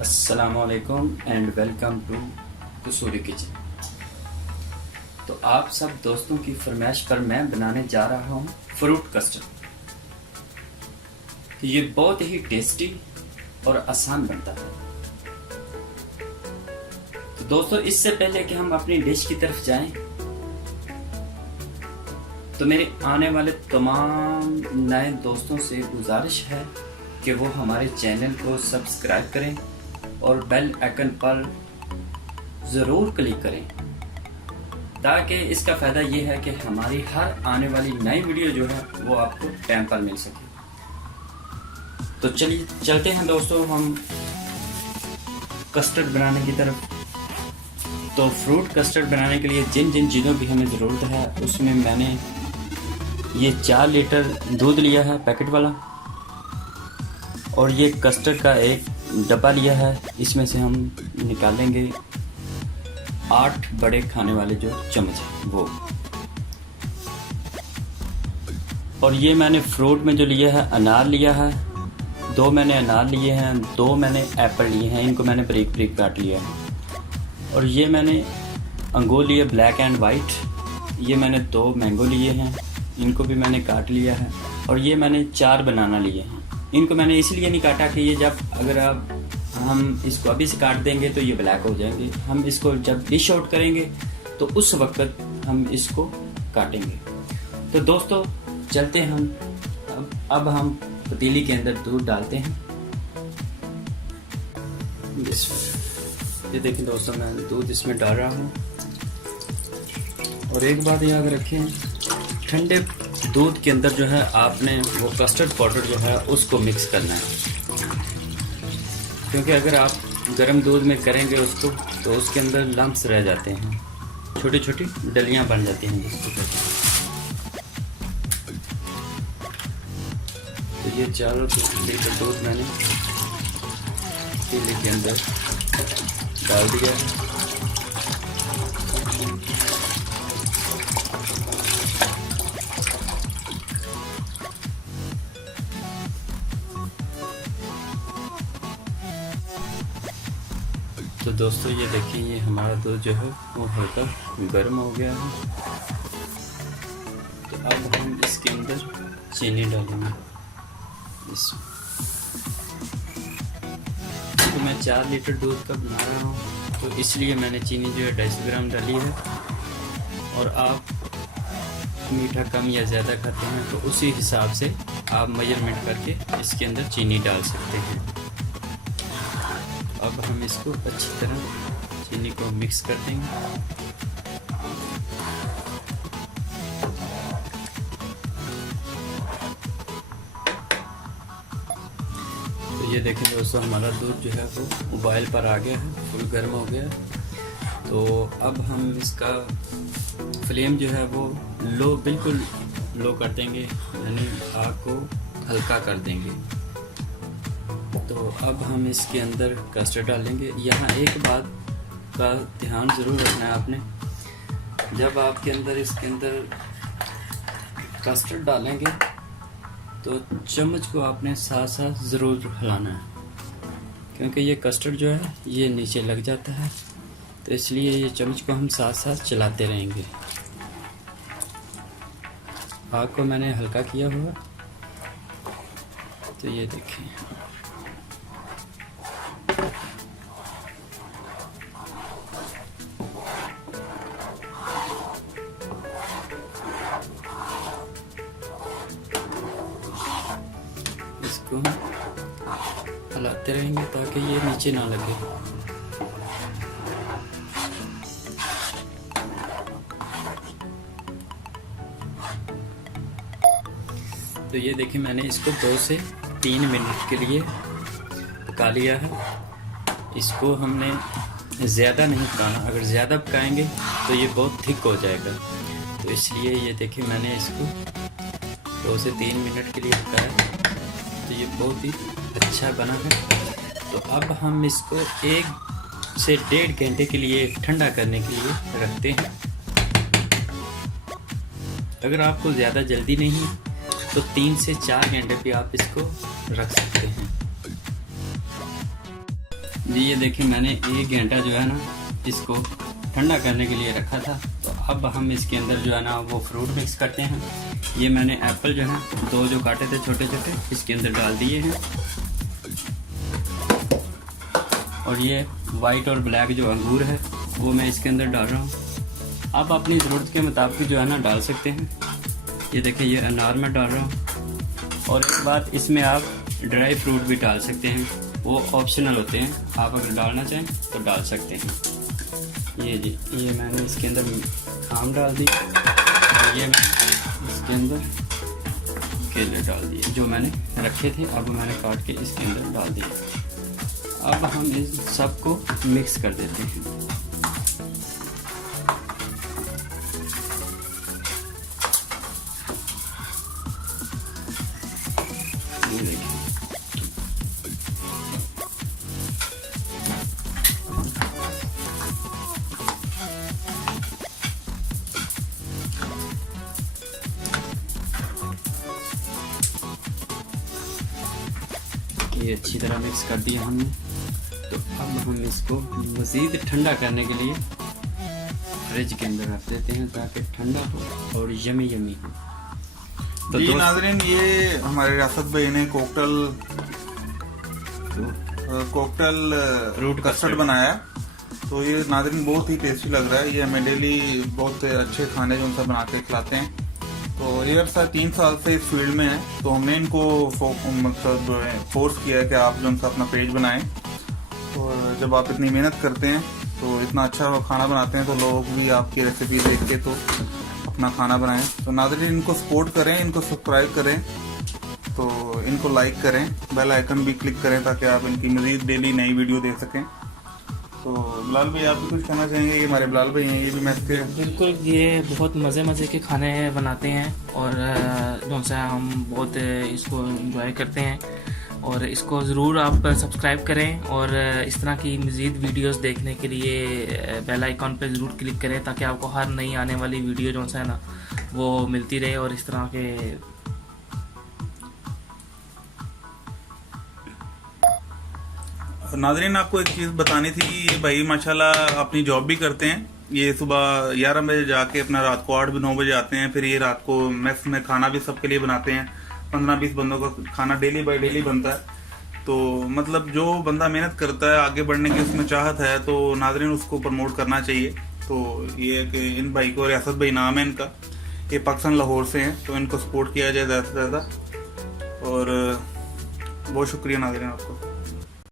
अस्सलामुअलैकुम and welcome to Kasuri kitchen. तो आप सब दोस्तों की फरमाइश पर मैं बनाने जा रहा हूँ फ्रूट कस्टर्ड। ये बहुत ही टेस्टी और आसान बनता है। तो दोस्तों, इससे पहले कि हम अपनी डिश की तरफ जाएं, तो मेरे आने वाले तमाम नए दोस्तों से गुजारिश है कि वो हमारे चैनल को सब्सक्राइब करें और बेल आइकन पर ज़रूर क्लिक करें, ताकि इसका फ़ायदा ये है कि हमारी हर आने वाली नई वीडियो जो है वो आपको टाइम पर मिल सके। तो चलिए चलते हैं दोस्तों हम कस्टर्ड बनाने की तरफ। तो फ्रूट कस्टर्ड बनाने के लिए जिन जिन चीज़ों की हमें ज़रूरत है, उसमें मैंने ये 4 लीटर दूध लिया है पैकेट वाला, और ये कस्टर्ड का एक डब्बा लिया है। इसमें से हम निकालेंगे 8 बड़े खाने वाले जो चम्मच हैं वो। और ये मैंने फ्रूट में जो लिया है, अनार लिया है, 2 मैंने अनार लिए हैं, 2 मैंने एप्पल लिए हैं, इनको मैंने बारीक बारीक काट लिया है। और ये मैंने अंगूर लिए ब्लैक एंड वाइट, ये मैंने 2 मैंगो लिए हैं, इनको भी मैंने काट लिया है। और ये मैंने 4 बनाना लिए हैं। इनको मैंने इसलिए नहीं काटा कि ये अगर हम इसको अभी से काट देंगे तो ये ब्लैक हो जाएंगे। हम इसको जब डिश आउट करेंगे तो उस वक्त हम इसको काटेंगे। तो दोस्तों चलते हैं हम अब हम पतीली के अंदर दूध डालते हैं। ये देखिए दोस्तों, मैं दूध इसमें डाल रहा हूँ। और एक बात याद रखें, ठंडे दूध के अंदर जो है आपने वो कस्टर्ड पाउडर जो है उसको मिक्स करना है, क्योंकि अगर आप गर्म दूध में करेंगे उसको तो उसके अंदर लम्प्स रह जाते हैं, छोटी छोटी डलियां बन जाती हैं जिसको कहते हैं। तो ये 4 लीटर दूध मैंने पतीले के अंदर डाल दिया है। तो दोस्तों ये देखिए, ये हमारा दूध जो है वो हल्का गर्म हो गया है। तो अब हम इसके अंदर चीनी डालेंगे। तो मैं 4 लीटर दूध का बना रहा हूँ, तो इसलिए मैंने चीनी जो है 250 ग्राम डाली है। और आप मीठा कम या ज़्यादा खाते हैं तो उसी हिसाब से आप मेजरमेंट करके इसके अंदर चीनी डाल सकते हैं। अब हम इसको अच्छी तरह चीनी को मिक्स कर देंगे। तो ये देखें दोस्तों, हमारा दूध जो है वो उबाइल पर आ गया है, फुल गर्म हो गया है। तो अब हम इसका फ्लेम जो है वो लो, बिल्कुल लो कर देंगे, यानी आग को हल्का कर देंगे। तो अब हम इसके अंदर कस्टर्ड डालेंगे। यहाँ एक बात का ध्यान ज़रूर रखना है आपने, जब आपके अंदर इसके अंदर कस्टर्ड डालेंगे तो चम्मच को आपने साथ साथ ज़रूर हिलाना है, क्योंकि ये कस्टर्ड जो है ये नीचे लग जाता है। तो इसलिए ये चम्मच को हम साथ साथ चलाते रहेंगे। आग को मैंने हल्का किया हुआ। तो ये देखिए, इसको हिलाते रहेंगे ताकि ये नीचे ना लगे। तो ये देखिए, मैंने इसको 2 से 3 मिनट के लिए पका लिया है। इसको हमने ज़्यादा नहीं पकाना, अगर ज़्यादा पकाएंगे तो ये बहुत थिक हो जाएगा। तो इसलिए ये देखिए, मैंने इसको 2 से 3 मिनट के लिए पकाया। तो ये बहुत ही अच्छा बना है। तो अब हम इसको 1 से 1.5 घंटे के लिए ठंडा करने के लिए रखते हैं। अगर आपको ज़्यादा जल्दी नहीं तो 3 से 4 घंटे भी आप इसको रख सकते हैं। जी ये देखिए, मैंने 1 घंटा जो है ना इसको ठंडा करने के लिए रखा था। तो अब हम इसके अंदर जो है ना वो फ्रूट मिक्स करते हैं। ये मैंने एप्पल जो है 2 जो काटे थे छोटे छोटे इसके अंदर डाल दिए हैं, और ये वाइट और ब्लैक जो अंगूर है वो मैं इसके अंदर डाल रहा हूँ। आप अपनी ज़रूरत के मुताबिक जो है ना डाल सकते हैं। ये देखिए, ये अनार मैं डाल रहा हूँ। और एक बात, इसमें आप ड्राई फ्रूट भी डाल सकते हैं, वो ऑप्शनल होते हैं, आप अगर डालना चाहें तो डाल सकते हैं। ये जी, ये मैंने इसके अंदर आम डाल दी, और ये मैंने इसके अंदर केले डाल दिए जो मैंने रखे थे, अब मैंने काट के इसके अंदर डाल दिए। अब हम इस सबको मिक्स कर देते हैं। ये देखिए, ये अच्छी तरह मिक्स कर दिया हमने। तो अब हम इसको मज़ीद ठंडा करने के लिए फ्रिज के अंदर रख देते हैं ताकि ठंडा हो और यमी यमी हो। तो जी नाज़रीन, ये हमारे रियासत भाई ने कोकटल फ्रूट कस्टर्ड बनाया। तो ये नाज़रीन बहुत ही टेस्टी लग रहा है। ये हमें डेली बहुत अच्छे खाने जो उनसे बना के खिलाते हैं। तो ये सर 3 साल से इस फील्ड में है। तो हमने इनको मतलब फोर्स किया है कि आप जो उनसे अपना पेज बनाएं। तो जब आप इतनी मेहनत करते हैं तो इतना अच्छा खाना बनाते हैं तो लोग भी आपकी रेसिपी देख के तो अपना खाना बनाएं। तो नाज़रीन, इनको सपोर्ट करें, इनको सब्सक्राइब करें, तो इनको लाइक करें, बेल आइकन भी क्लिक करें ताकि आप इनकी मज़ीद डेली नई वीडियो देख सकें। तो बिलाल भाई, आप भी कुछ कहना चाहेंगे? ये हमारे बिलाल भाई हैं, ये भी मैथ के। बिल्कुल, ये बहुत मज़े के खाने बनाते हैं और जो सा हम बहुत इसको एंजॉय करते हैं। और इसको ज़रूर आप सब्सक्राइब करें और इस तरह की मज़ीद वीडियोस देखने के लिए बेल आइकॉन पे ज़रूर क्लिक करें ताकि आपको हर नई आने वाली वीडियो जो है ना वो मिलती रहे। और इस तरह के नाज़रीन, आपको एक चीज़ बतानी थी। ये भाई माशाल्लाह अपनी जॉब भी करते हैं। ये सुबह 11 बजे जाके अपना रात को 8-9 बजे आते हैं। फिर ये रात को मेस में खाना भी सबके लिए बनाते हैं। 15-20 बंदों का खाना डेली बाय डेली बनता है। तो मतलब जो बंदा मेहनत करता है, आगे बढ़ने की उसमें चाहत है, तो नाज़रीन उसको प्रमोट करना चाहिए। तो ये कि इन भाई को रियासत भाई नाम है इनका, ये पाकिस्तान लाहौर से हैं, तो इनको सपोर्ट किया जाए ज़्यादा से ज़्यादा। और बहुत शुक्रिया नाज़रीन आपको।